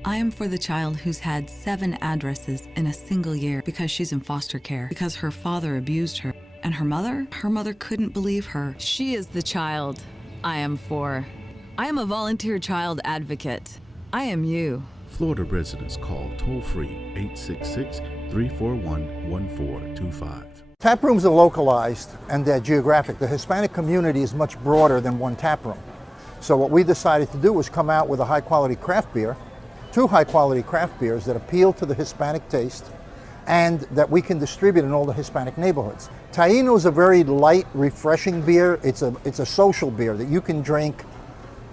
I am for the child who's had 7 addresses in a single year because she's in foster care, because her father abused her. And her mother couldn't believe her. She is the child I am for. I am a volunteer child advocate. I am you. Florida residents call toll-free 866-341-1425. Tap rooms are localized and they're geographic. The Hispanic community is much broader than one tap room. So what we decided to do was come out with a high-quality craft beer, 2 high-quality craft beers that appeal to the Hispanic taste and that we can distribute in all the Hispanic neighborhoods. Taino is a very light, refreshing beer. It's a social beer that you can drink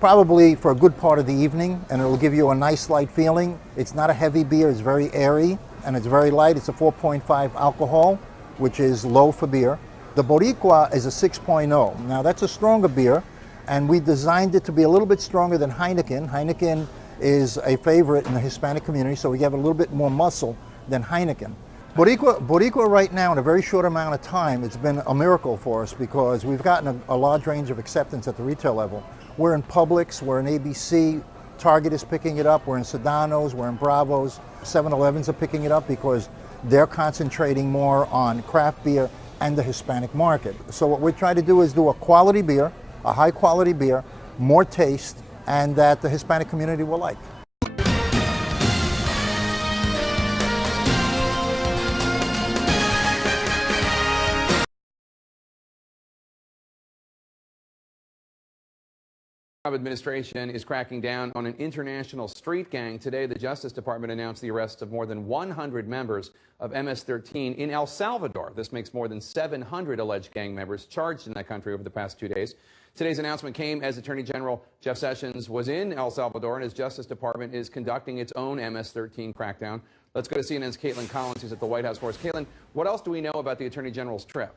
probably for a good part of the evening, and it'll give you a nice light feeling. It's not a heavy beer, it's very airy, and it's very light. It's a 4.5 alcohol, which is low for beer. The Boricua is a 6.0. Now that's a stronger beer, and we designed it to be a little bit stronger than Heineken. Heineken is a favorite in the Hispanic community, so we have a little bit more muscle than Heineken. Boricua right now, in a very short amount of time, it's been a miracle for us because we've gotten a large range of acceptance at the retail level. We're in Publix, we're in ABC, Target is picking it up, we're in Sedano's, we're in Bravo's, 7-Elevens are picking it up because they're concentrating more on craft beer and the Hispanic market. So what we're trying to do is do a quality beer, a high quality beer, more taste, and that the Hispanic community will like. Trump administration is cracking down on an international street gang. Today, the Justice Department announced the arrest of more than 100 members of MS-13 in El Salvador. This makes more than 700 alleged gang members charged in that country over the past 2 days. Today's announcement came as Attorney General Jeff Sessions was in El Salvador, and his Justice Department is conducting its own MS-13 crackdown. Let's go to CNN's Caitlin Collins, who's at the White House for us. Caitlin, what else do we know about the Attorney General's trip?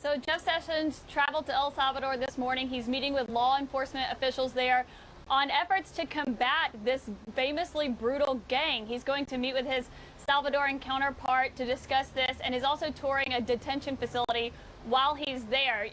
So Jeff Sessions traveled to El Salvador this morning. He's meeting with law enforcement officials there on efforts to combat this famously brutal gang. He's going to meet with his Salvadoran counterpart to discuss this, and is also touring a detention facility while he's there.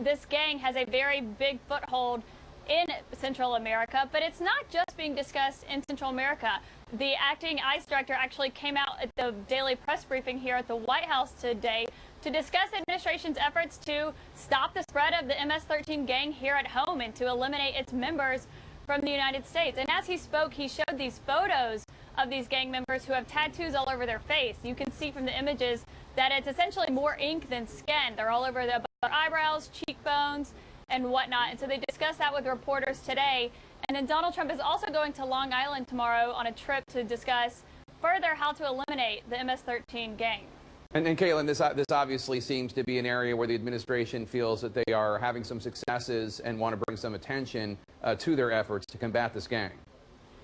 This gang has a very big foothold in Central America, but it's not just being discussed in Central America. The acting ICE director actually came out at the daily press briefing here at the White House today to discuss the administration's efforts to stop the spread of the MS-13 gang here at home and to eliminate its members from the United States. And as he spoke, he showed these photos of these gang members who have tattoos all over their face. You can see from the images that it's essentially more ink than skin. They're all over their eyebrows, cheekbones, and whatnot. And so they discussed that with reporters today. And then Donald Trump is also going to Long Island tomorrow on a trip to discuss further how to eliminate the MS-13 gang. And Caitlin, this obviously seems to be an area where the administration feels that they are having some successes and want to bring some attention to their efforts to combat this gang.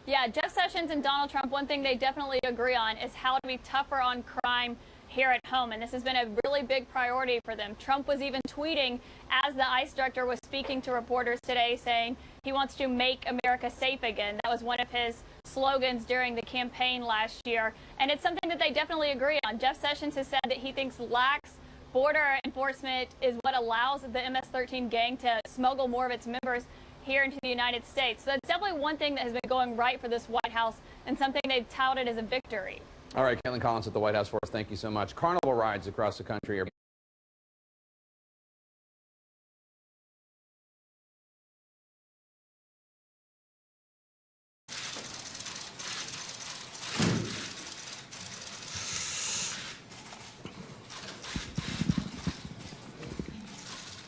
Yeah, Jeff Sessions and Donald Trump, one thing they definitely agree on is how to be tougher on crime here at home, and this has been a really big priority for them. Trump was even tweeting as the ICE director was speaking to reporters today, saying he wants to make America safe again. That was one of his slogans during the campaign last year, and it's something that they definitely agree on. Jeff Sessions has said that he thinks lax border enforcement is what allows the MS-13 gang to smuggle more of its members here into the United States. So that's definitely one thing that has been going right for this White House and something they've touted as a victory. All right, Caitlin Collins at the White House for us. Thank you so much. Carnival rides across the country are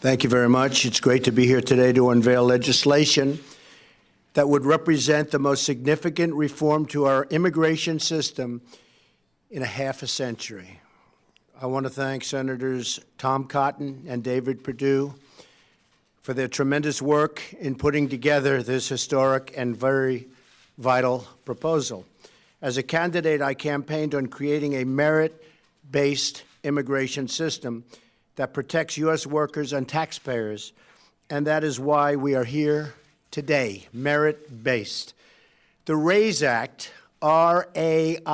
Thank you very much. It's great to be here today to unveil legislation that would represent the most significant reform to our immigration system in a half a century. I want to thank Senators Tom Cotton and David Perdue for their tremendous work in putting together this historic and very vital proposal. As a candidate, I campaigned on creating a merit-based immigration system that protects U.S. workers and taxpayers, and that is why we are here today, merit-based. The RAISE Act, R-A-I-S-E,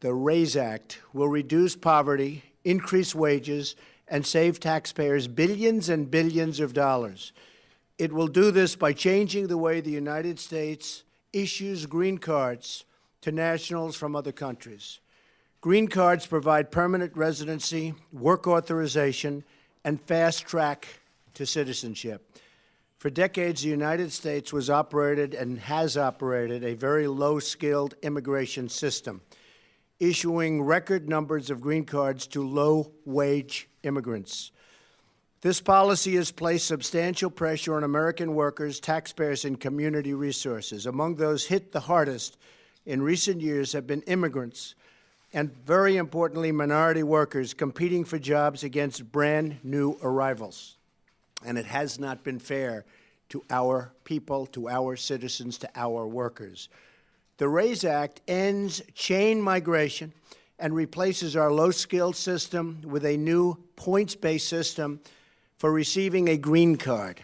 the RAISE Act will reduce poverty, increase wages, and save taxpayers billions and billions of dollars. It will do this by changing the way the United States issues green cards to nationals from other countries. Green cards provide permanent residency, work authorization, and fast track to citizenship. For decades, the United States was operated and has operated a very low-skilled immigration system, issuing record numbers of green cards to low-wage immigrants. This policy has placed substantial pressure on American workers, taxpayers, and community resources. Among those hit the hardest in recent years have been immigrants and, very importantly, minority workers competing for jobs against brand new arrivals. And it has not been fair to our people, to our citizens, to our workers. The RAISE Act ends chain migration and replaces our low-skilled system with a new points-based system for receiving a green card.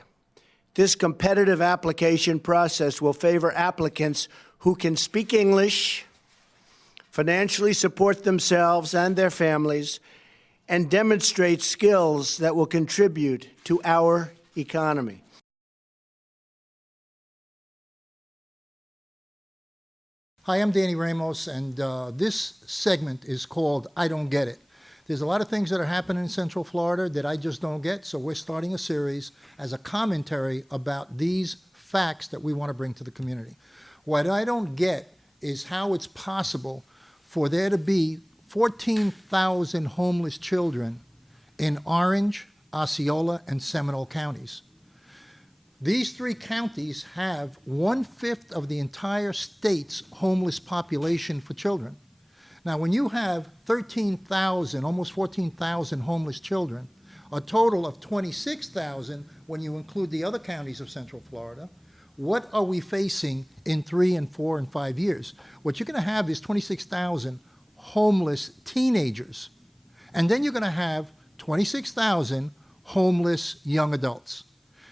This competitive application process will favor applicants who can speak English, financially support themselves and their families, and demonstrate skills that will contribute to our economy. Hi, I'm Danny Ramos, and this segment is called I Don't Get It. There's a lot of things that are happening in Central Florida that I just don't get, so we're starting a series as a commentary about these facts that we want to bring to the community. What I don't get is how it's possible for there to be 14,000 homeless children in Orange, Osceola, and Seminole counties. These three counties have 1/5 of the entire state's homeless population for children. Now, when you have 13,000, almost 14,000 homeless children, a total of 26,000 when you include the other counties of Central Florida, what are we facing in 3 and 4 and 5 years? What you're going to have is 26,000 homeless teenagers. And then you're going to have 26,000 homeless young adults.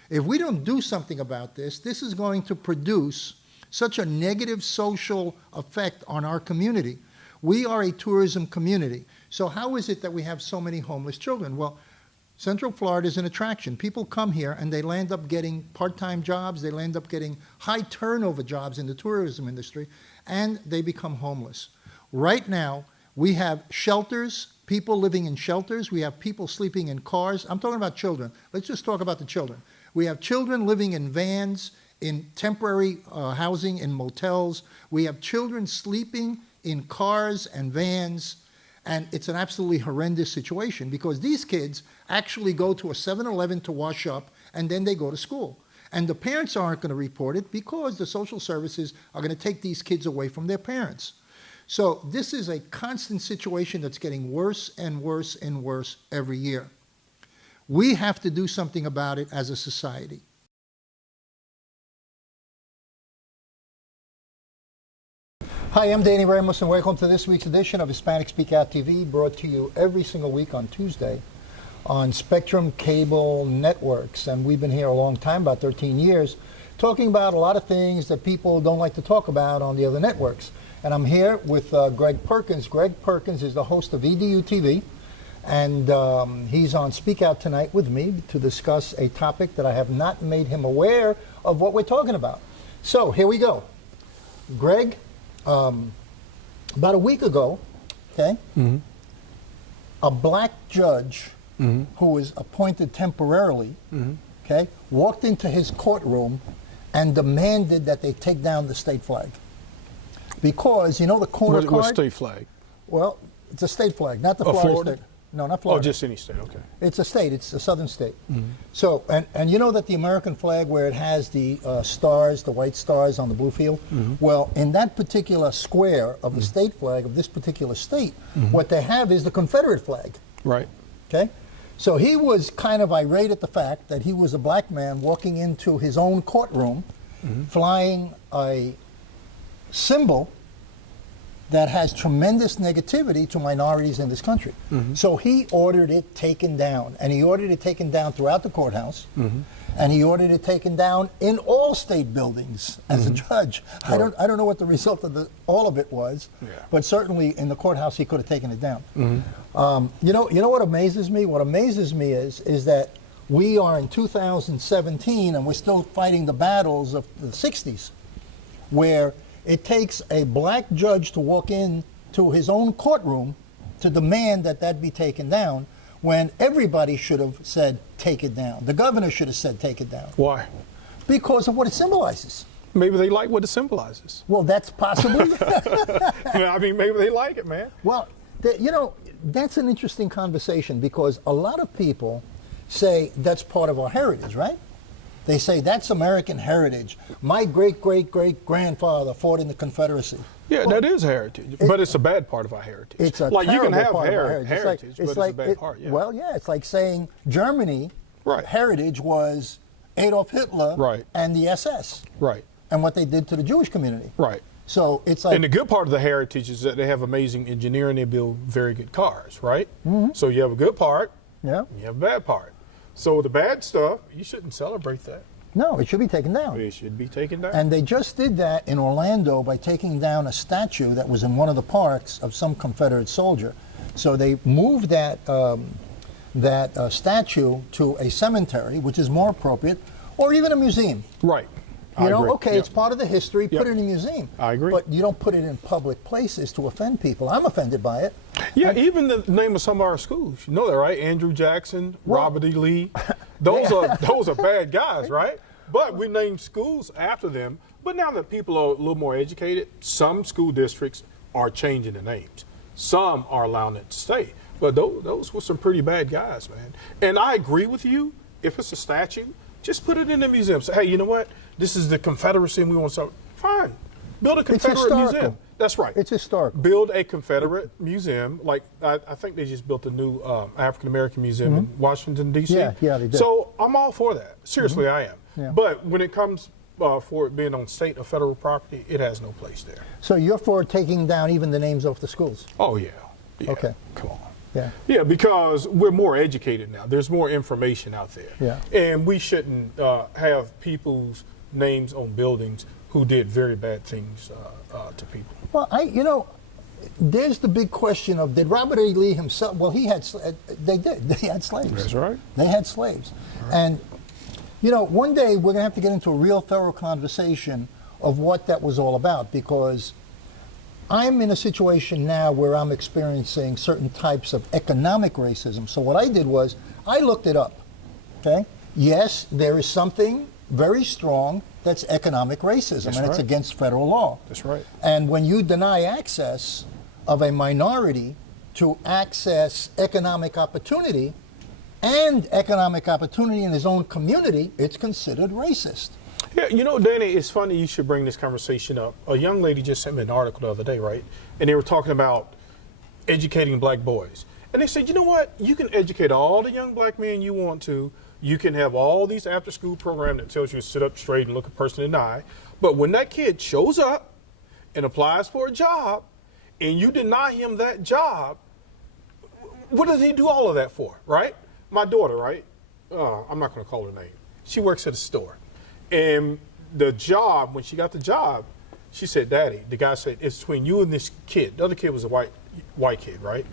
If we don't do something about this, this is going to produce such a negative social effect on our community. We are a tourism community. So how is it that we have so many homeless children? Well, Central Florida is an attraction. People come here and they land up getting part-time jobs, they land up getting high turnover jobs in the tourism industry, and they become homeless. Right now, we have shelters, people living in shelters, we have people sleeping in cars. I'm talking about children. Let's just talk about the children. We have children living in vans, in temporary housing, in motels. We have children sleeping in cars and vans, and it's an absolutely horrendous situation because these kids actually go to a 7-Eleven to wash up, and then they go to school. And the parents aren't going to report it because the social services are going to take these kids away from their parents. So this is a constant situation that's getting worse and worse and worse every year. We have to do something about it as a society. Hi, I'm Danny Ramos, and welcome to this week's edition of Hispanic Speak Out TV, brought to you every single week on Tuesday on Spectrum Cable Networks. And we've been here a long time, about 13 years, talking about a lot of things that people don't like to talk about on the other networks. And I'm here with Greg Perkins. Greg Perkins is the host of EDU TV, and he's on Speak Out tonight with me to discuss a topic that I have not made him aware of what we're talking about. So here we go. Greg, about a week ago, okay, a black judge who was appointed temporarily, okay, walked into his courtroom and demanded that they take down the state flag. Because, you know, the corner card? What state flag? Well, it's a state flag, not the Florida state. No, not Florida. Oh, just any state, okay. It's a state, it's a southern state. So, and you know that the American flag where it has the stars, the white stars on the blue field? Well, in that particular square of the state flag of this particular state, what they have is the Confederate flag. Right. Okay? So he was kind of irate at the fact that he was a black man walking into his own courtroom, flying a symbol that has tremendous negativity to minorities in this country. So he ordered it taken down, and he ordered it taken down throughout the courthouse, and he ordered it taken down in all state buildings as a judge. Right. I don't know what the result of all of it was, but certainly in the courthouse he could have taken it down. You know what amazes me? What amazes me is that we are in 2017 and we're still fighting the battles of the 60s. where it takes a black judge to walk in to his own courtroom to demand that that be taken down, when everybody should have said, take it down. The governor should have said, take it down. Why? Because of what it symbolizes. Maybe they like what it symbolizes. Well, that's possible. I mean, maybe they like it, man. Well, you know, that's an interesting conversation, because a lot of people say that's part of our heritage, right? They say that's American heritage. My great-great-great-grandfather fought in the Confederacy. Yeah, well, that is heritage, but it's a bad part of our heritage. It's a like you can have part of our heritage, but it's a bad part. Yeah. Well, yeah, it's like saying Germany heritage was Adolf Hitler and the SS, and what they did to the Jewish community. Right. So it's like, and the good part of the heritage is that they have amazing engineering. They build very good cars, right? Mm-hmm. So you have a good part. Yeah. You have a bad part. So the bad stuff, you shouldn't celebrate that. No, it should be taken down. It should be taken down. And they just did that in Orlando by taking down a statue that was in one of the parks of some Confederate soldier. So they moved that statue to a cemetery, which is more appropriate, or even a museum. Right. You know, okay, it's part of the history, put it in a museum. I agree. But you don't put it in public places to offend people. I'm offended by it. Yeah, even the name of some of our schools. You know that, right? Andrew Jackson, Robert E. Lee. Those are bad guys, right? But we named schools after them. But now that people are a little more educated, some school districts are changing the names. Some are allowing it to stay. But those were some pretty bad guys, man. And I agree with you. If it's a statue, just put it in the museum. Say, hey, you know what? This is the Confederacy and we want to start. Fine. Build a Confederate museum. That's right. It's historical. Build a Confederate museum. Like, I think they just built a new African-American museum in Washington, D.C. Yeah, they did. So I'm all for that. Seriously, I am. Yeah. But when it comes for it being on state or federal property, it has no place there. So you're for taking down even the names off the schools? Oh, yeah. Okay. Come on. Yeah. Yeah, because we're more educated now. There's more information out there. Yeah. And we shouldn't have people's names on buildings who did very bad things to people. Well, you know, there's the big question of, did Robert E. Lee himself, well, he had, they did. They had slaves. That's right. They had slaves. Right. And, you know, one day we're going to have to get into a real thorough conversation of what that was all about, because I'm in a situation now where I'm experiencing certain types of economic racism. So what I did was, I looked it up, okay? Yes, there is something very strong that's economic racism, and it's against federal law. That's right. And when you deny access of a minority to access economic opportunity, and economic opportunity in his own community, it's considered racist. Yeah, you know, Danny, it's funny you should bring this conversation up. A young lady just sent me an article the other day, right? And they were talking about educating black boys. And they said, you know what? You can educate all the young black men you want to. You can have all these after-school programs that tells you to sit up straight and look a person in the eye. But when that kid shows up and applies for a job and you deny him that job, what does he do all of that for, right? My daughter, right? I'm not going to call her name. She works at a store. And the job, when she got the job, she said, Daddy, the guy said, it's between you and this kid. The other kid was a white kid, right?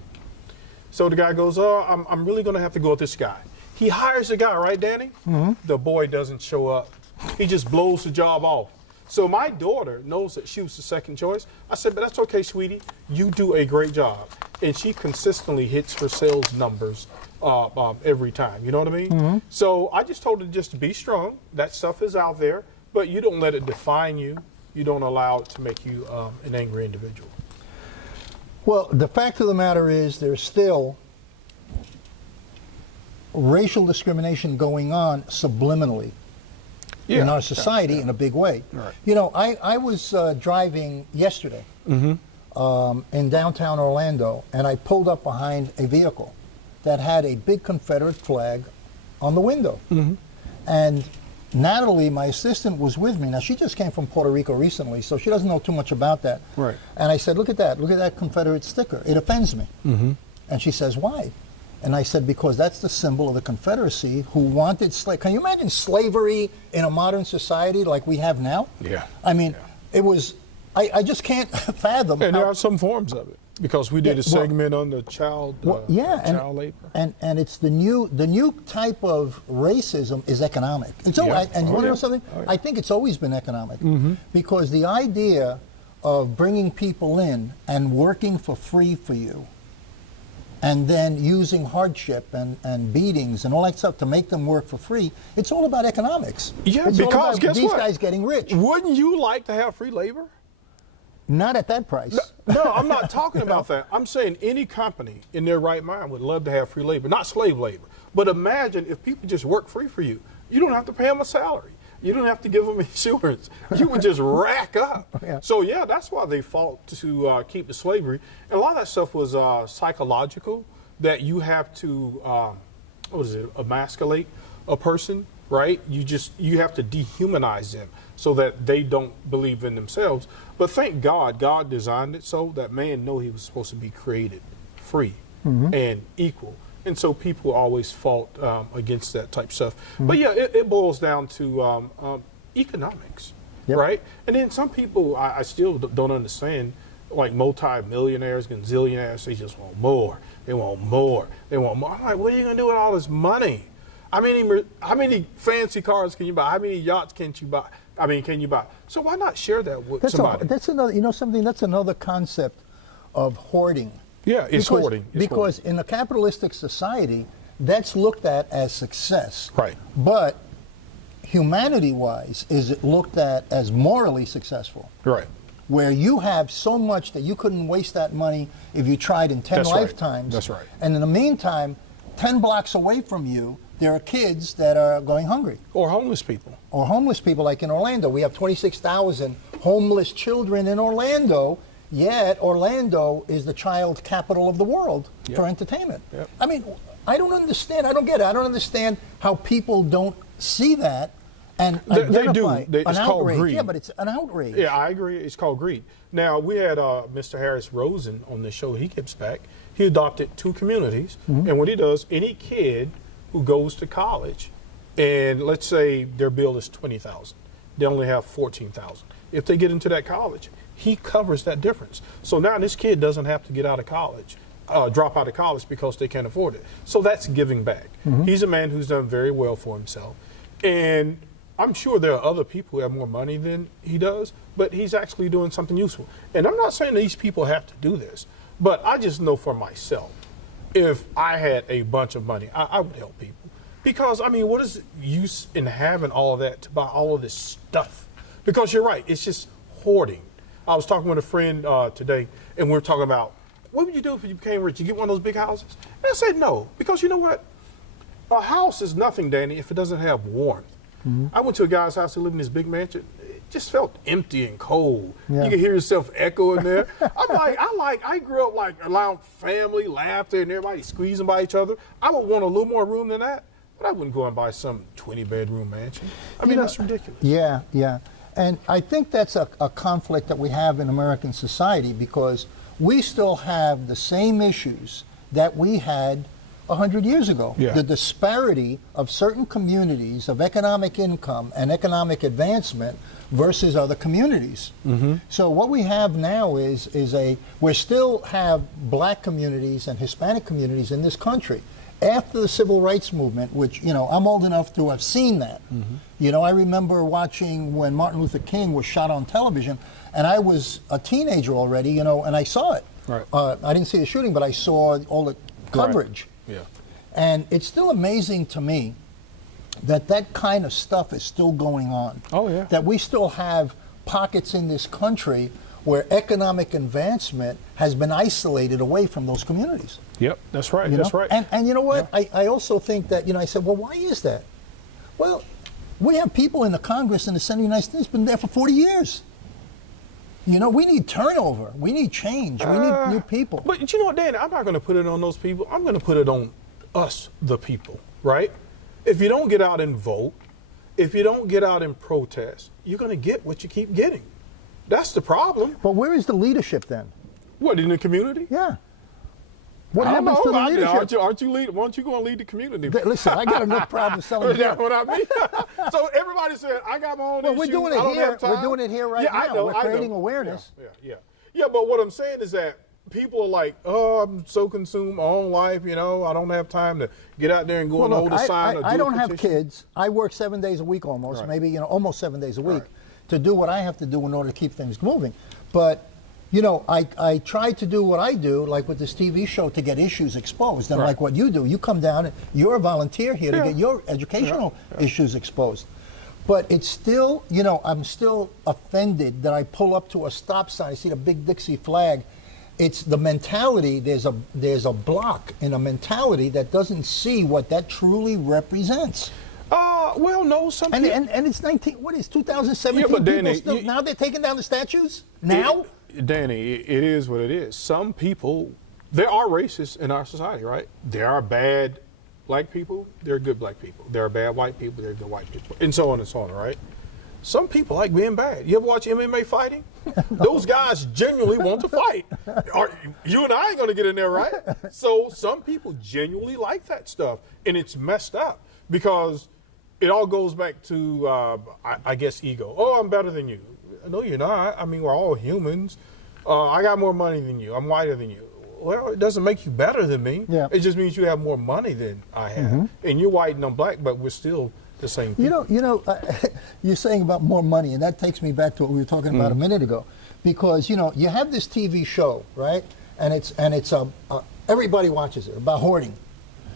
So the guy goes, I'm really going to have to go with this guy. He hires the guy, right, Danny? Mm-hmm. The boy doesn't show up. He just blows the job off. So my daughter knows that she was the second choice. I said, but that's okay, sweetie. You do a great job. And she consistently hits her sales numbers every time. You know what I mean? Mm-hmm. So I just told her just to be strong. That stuff is out there, but you don't let it define you. You don't allow it to make you an angry individual. Well, the fact of the matter is there's still racial discrimination going on subliminally in our society in a big way. Right. You know, I was driving yesterday in downtown Orlando, and I pulled up behind a vehicle that had a big Confederate flag on the window. Mm-hmm. And Natalie, my assistant, was with me. Now, she just came from Puerto Rico recently, so she doesn't know too much about that. Right. And I said, look at that Confederate sticker. It offends me. Mm-hmm. And she says, why? And I said, because that's the symbol of the Confederacy who wanted slavery. Can you imagine slavery in a modern society like we have now? Yeah. I mean, it was, I just can't fathom. And there are some forms of it. Because we did a segment on the child, child labor. And it's the new type of racism is economic. And so, you want to know something? I think it's always been economic, because the idea of bringing people in and working for free for you, and then using hardship and beatings and all that stuff to make them work for free, it's all about economics. Yeah, it's because guess these what? guys getting rich. Wouldn't you like to have free labor? Not at that price. No, I'm not talking about that. I'm saying any company in their right mind would love to have free labor, not slave labor. But imagine if people just work free for you. You don't have to pay them a salary. You don't have to give them insurance. You would just rack up. So, yeah, that's why they fought to keep the slavery. And a lot of that stuff was psychological, that you have to, emasculate a person, right? You have to dehumanize them so that they don't believe in themselves. But thank God, God designed it so that man knew he was supposed to be created free and equal. And so people always fought against that type of stuff. But yeah, it boils down to economics, right? And then some people, I still don't understand, like multi-millionaires, gazillionaires, they just want more. They want more. They want more. I'm like, what are you going to do with all this money? How many fancy cars can you buy? How many yachts can you buy? Can you buy? So why not share that with somebody? That's another, that's another concept of hoarding. Yeah, it's hoarding. Because in a capitalistic society, that's looked at as success. Right. But humanity-wise, is it looked at as morally successful? Right. Where you have so much that you couldn't waste that money if you tried in 10 lifetimes. That's right. And in the meantime, 10 blocks away from you, there are kids that are going hungry. Or homeless people. Or homeless people, like in Orlando. We have 26,000 homeless children in Orlando, yet Orlando is the child capital of the world for entertainment. Yep. I mean, I don't understand. I don't get it. I don't understand how people don't see that and identify. They do. It's called greed. Yeah, but it's an outrage. Yeah, I agree. It's called greed. Now, we had Mr. Harris Rosen on the show. He gives back. He adopted 2 communities. And what he does, any kid who goes to college, and let's say their bill is $20,000, they only have $14,000. If they get into that college, he covers that difference. So now this kid doesn't have to get out of college, drop out of college because they can't afford it. So that's giving back. He's a man who's done very well for himself. And I'm sure there are other people who have more money than he does, but he's actually doing something useful. And I'm not saying these people have to do this, but I just know for myself, if I had a bunch of money, I would help people. Because, what is the use in having all of that to buy all of this stuff? Because you're right, it's just hoarding. I was talking with a friend today, and we were talking about, what would you do if you became rich? You get one of those big houses? And I said no, because you know what? A house is nothing, Danny, if it doesn't have warmth. I went to a guy's house who lived in this big mansion. It just felt empty and cold. You could hear yourself echo in there. I grew up around family, laughter, and everybody squeezing by each other. I would want a little more room than that, but I wouldn't go and buy some 20-bedroom mansion. That's ridiculous. Yeah, yeah. And I think that's a conflict that we have in American society, because we still have the same issues that we had 100 years ago. Yeah. The disparity of certain communities of economic income and economic advancement versus other communities. So what we have now is we still have black communities and Hispanic communities in this country. After the civil rights movement, which, I'm old enough to have seen that. I remember watching when Martin Luther King was shot on television, and I was a teenager already, and I saw it. Right. I didn't see the shooting, but I saw all the coverage. Right. Yeah. And it's still amazing to me that kind of stuff is still going on. Oh, yeah. That we still have pockets in this country where economic advancement has been isolated away from those communities. Yep, that's right. That's right. And you know what? Yeah. I also think that, I said, well, why is that? Well, we have people in the Congress and the Senate of the United States been there for 40 years. We need turnover. We need change. We need new people. But you know what, Danny? I'm not going to put it on those people. I'm going to put it on us, the people, right? If you don't get out and vote, if you don't get out and protest, you're going to get what you keep getting. That's the problem. But where is the leadership then? What, in the community? Yeah. What happens to the leadership? Aren't you lead? Why don't you go and lead the community? Listen, I got enough problems selling beer. That's what I mean. So everybody said, I got my own issues. We're doing it here. We're doing it here right now. We're creating awareness. Yeah, but what I'm saying is that people are like, oh, I'm so consumed my own life, you know, I don't have time to get out there and go and hold a sign or do I a don't have petition. kids. I work 7 days a week almost, Right. maybe, almost 7 days a week Right. to do what I have to do in order to keep things moving. But, I try to do what I do, like with this TV show, to get issues exposed. And Right. like what you do, you come down and you're a volunteer here to Yeah. get your educational issues exposed. But it's still, I'm still offended that I pull up to a stop sign, I see the big Dixie flag. It's the mentality, there's a block in a mentality that doesn't see what that truly represents. Well, no, some And people. and it's 2017. Yeah, but people Danny, still, now they're taking down the statues? Now? Danny, it is what it is. Some people, there are racists in our society, right? There are bad black people, there are good black people. There are bad white people, there are good white people, and so on, right? Some people like being bad. You ever watch MMA fighting? Those guys genuinely want to fight. You and I ain't going to get in there, right? So some people genuinely like that stuff, and it's messed up because it all goes back to, I guess, ego. Oh, I'm better than you. No, you're not. I mean, we're all humans. I got more money than you. I'm whiter than you. Well, it doesn't make you better than me. Yeah. It just means you have more money than I have. And you're white and I'm black, but we're still the same people. You're saying about more money, and that takes me back to what we were talking about a minute ago, because you have this TV show, right? And it's everybody watches it, about hoarding.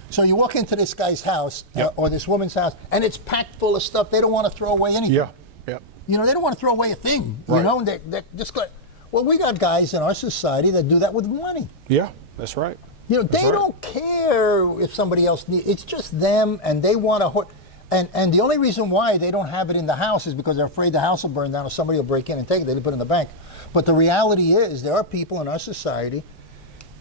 So you walk into this guy's house or this woman's house, and it's packed full of stuff. They don't want to throw away anything. Yeah. They don't want to throw away a thing. Right. And they're just like, well, we got guys in our society that do that with money. Yeah, that's right. They That's right. don't care if somebody else needs. It's just them, and they want to. And the only reason why they don't have it in the house is because they're afraid the house will burn down or somebody will break in and take it. They put it in the bank. But the reality is, there are people in our society.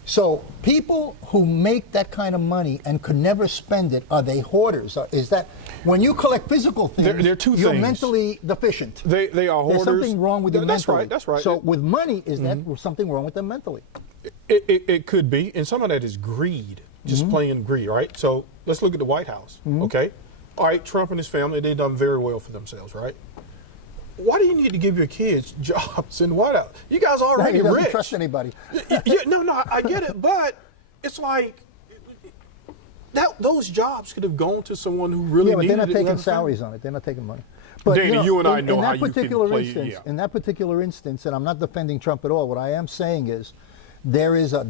So people who make that kind of money and could never spend it, are they hoarders? Is that when you collect physical things, There are two you're things. mentally deficient? They are hoarders. There's something wrong with them That's mentally. right. That's right. So with money, is that something wrong with them mentally? It could be, and some of that is greed, just plain greed, right? So let's look at the White House, okay? All right, Trump and his family, they've done very well for themselves, right? Why do you need to give your kids jobs in the White House? You guys are already He doesn't rich. trust anybody. No, I get it, but it's like those jobs could have gone to someone who really Yeah, but needed they're not it. taking Let them salaries on it. They're not taking money. But Danny, you and I know in how that you can particular play. instance, Yeah. in that particular instance, and I'm not defending Trump at all. What I am saying is, there is a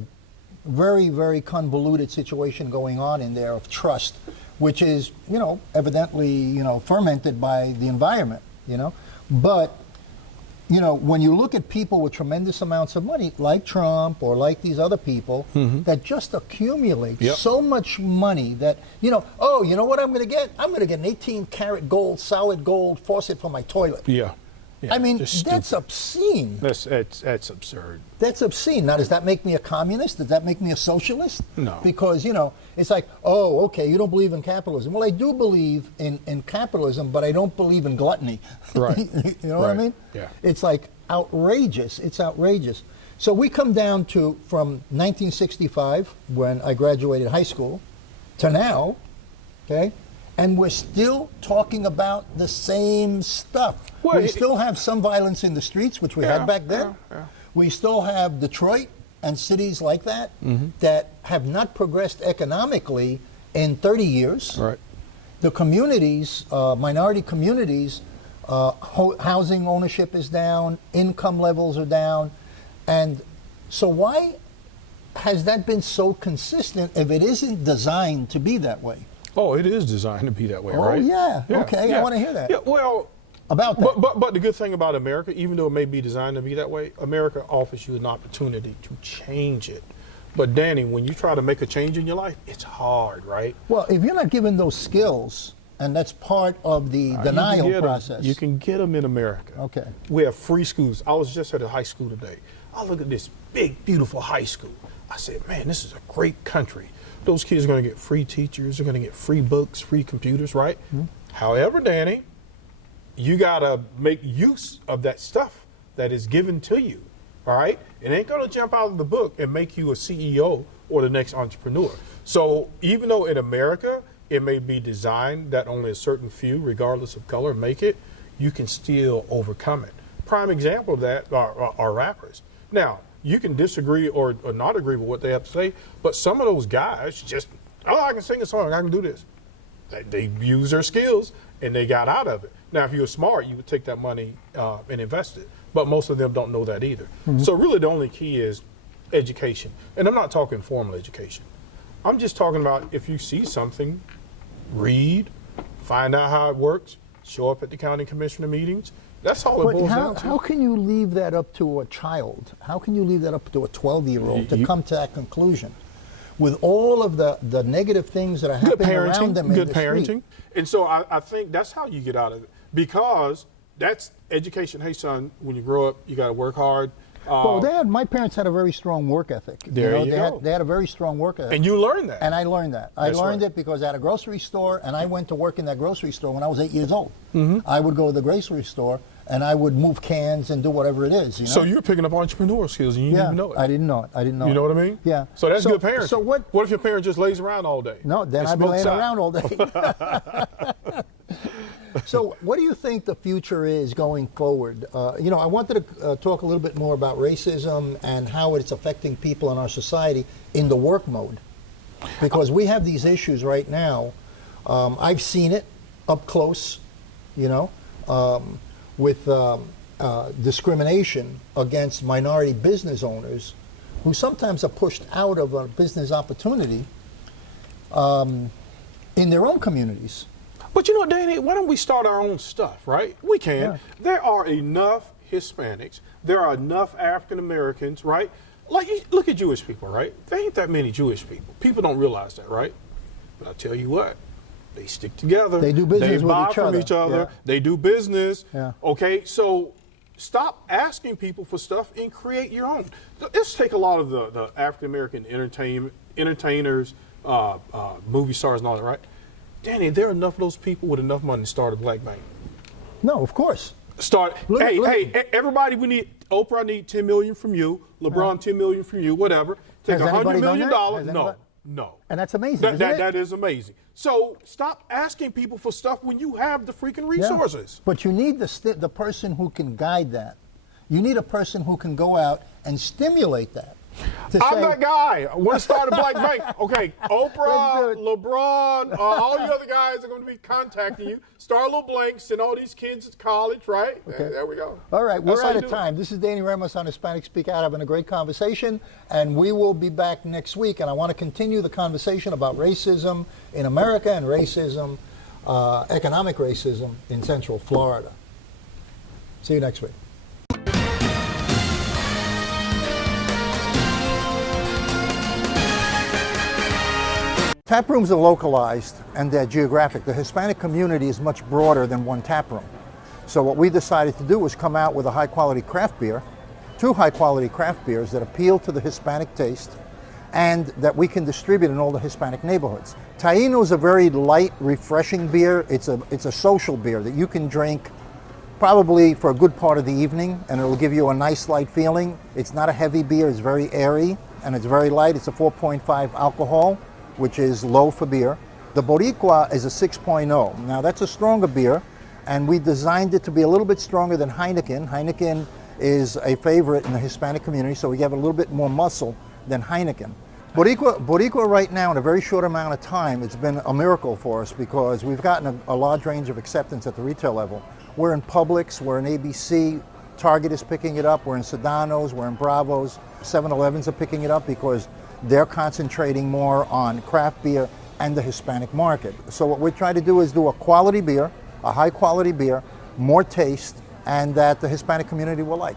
very, very convoluted situation going on in there of trust, which is, evidently, fermented by the environment, But, when you look at people with tremendous amounts of money, like Trump or like these other people, that just accumulate so much money that, you know what I'm going to get? I'm going to get an 18-karat gold, solid gold faucet for my toilet. Yeah. I mean, just that's stupid. obscene. That's absurd. That's obscene. Now, does that make me a communist? Does that make me a socialist? No. Because, it's like, oh, okay, you don't believe in capitalism. Well, I do believe in capitalism, but I don't believe in gluttony. Right. You know what I Right. mean? Yeah. It's like outrageous. It's outrageous. So we come down to from 1965, when I graduated high school, to now, okay? And we're still talking about the same stuff. Well, We still have some violence in the streets, which we had back then. Yeah. We still have Detroit and cities like that that have not progressed economically in 30 years. Right. The communities, minority communities, housing ownership is down, income levels are down. And so why has that been so consistent if it isn't designed to be that way? Oh, it is designed to be that way, Oh, right? yeah. Okay, I wanna hear that. Yeah, well, About that. But the good thing about America, even though it may be designed to be that way, America offers you an opportunity to change it. But Danny, when you try to make a change in your life, it's hard, right? Well, if you're not given those skills, and that's part of the denial process. You can get them in America. Okay. We have free schools. I was just at a high school today. I look at this big, beautiful high school. I said, man, this is a great country. Those kids are going to get free teachers. They're going to get free books, free computers, right? However, Danny, you got to make use of that stuff that is given to you, all right? It ain't going to jump out of the book and make you a CEO or the next entrepreneur. So even though in America it may be designed that only a certain few, regardless of color, make it, you can still overcome it. Prime example of that are rappers. Now, You can disagree or not agree with what they have to say, but some of those guys just, oh, I can sing a song, I can do this. They use their skills and they got out of it. Now, if you were smart, you would take that money and invest it, but most of them don't know that either. So really the only key is education. And I'm not talking formal education. I'm just talking about if you see something, read, find out how it works, show up at the county commissioner meetings. That's all it boils down to. How can you leave that up to a child? How can you leave that up to a 12-year-old to come to that conclusion? With all of the negative things that are happening around them in the street. And so I think that's how you get out of it, because that's education. Hey, son, when you grow up, you got to work hard. Well, my parents had a very strong work ethic. There you go. They had a very strong work ethic. And you learned that. And I learned that. I learned it because I had a grocery store, and I went to work in that grocery store when I was 8 years old. I would go to the grocery store, and I would move cans and do whatever it is. You know? So you're picking up entrepreneurial skills, and you didn't even know it. I didn't know it. I didn't know it. You know what I mean? Yeah. So that's good parenting. So what if your parent just lays around all day? No, then I'd be laying around all day. So what do you think the future is going forward? I wanted to talk a little bit more about racism and how it's affecting people in our society in the work mode. Because we have these issues right now. I've seen it up close, with discrimination against minority business owners who sometimes are pushed out of a business opportunity in their own communities. But you know what, Danny, why don't we start our own stuff, right? We can. Yeah. There are enough Hispanics. There are enough African Americans, right? Like, look at Jewish people, right? There ain't that many Jewish people. People don't realize that, right? But I tell you what, they stick together. They do business with each other. They buy from each other. Yeah. They do business. Yeah. Okay, so stop asking people for stuff and create your own. Let's take a lot of the African American entertainers, movie stars and all that, right? Danny, there are enough of those people with enough money to start a black bank. No, of course. Hey, everybody, Oprah, I need 10 million from you. LeBron, 10 million from you, whatever. Take $100 million. No. And that's amazing, isn't it? That is amazing. So stop asking people for stuff when you have the freaking resources. Yeah. But you need the person who can guide that. You need a person who can go out and stimulate that. I'm that guy. I want to start a black bank. Okay, Oprah, LeBron, all you other guys are going to be contacting you. Start a little blank, send all these kids to college, right? Okay. There we go. All right, we're out of time. This is Danny Ramos on Hispanic Speak Out, having a great conversation, and we will be back next week. And I want to continue the conversation about racism in America and racism, economic racism in Central Florida. See you next week. Tap rooms are localized and they're geographic. The Hispanic community is much broader than one tap room. So what we decided to do was come out with a high-quality craft beer, 2 high-quality craft beers that appeal to the Hispanic taste and that we can distribute in all the Hispanic neighborhoods. Taino is a very light, refreshing beer. It's a social beer that you can drink probably for a good part of the evening, and it'll give you a nice light feeling. It's not a heavy beer. It's very airy and it's very light. It's a 4.5 alcohol, which is low for beer. The Boricua is a 6.0. Now that's a stronger beer, and we designed it to be a little bit stronger than Heineken. Heineken is a favorite in the Hispanic community, so we have a little bit more muscle than Heineken. Boricua right now, in a very short amount of time, it's been a miracle for us because we've gotten a large range of acceptance at the retail level. We're in Publix, we're in ABC, Target is picking it up, we're in Sedano's, we're in Bravo's, 7-Elevens are picking it up because they're concentrating more on craft beer and the Hispanic market. So what we're trying to do is do a quality beer, a high quality beer, more taste, and that the Hispanic community will like.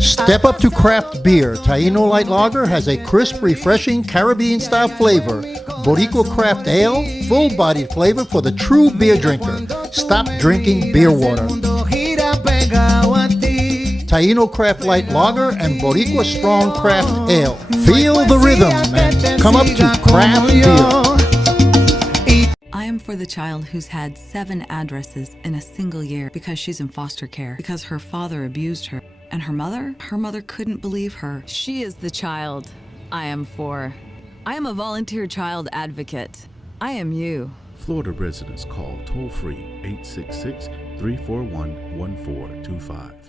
Step up to craft beer. Taino Light Lager has a crisp, refreshing Caribbean-style flavor. Boricua Craft Ale, full-bodied flavor for the true beer drinker. Stop drinking beer water. Taino Craft Light Lager and Boricua Strong Craft Ale. Feel the rhythm and come up to craft beer. I am for the child who's had 7 addresses in a single year because she's in foster care, because her father abused her. And her mother couldn't believe her. She is the child I am for. I am a volunteer child advocate. I am you Florida residents call toll-free 866-341-1425.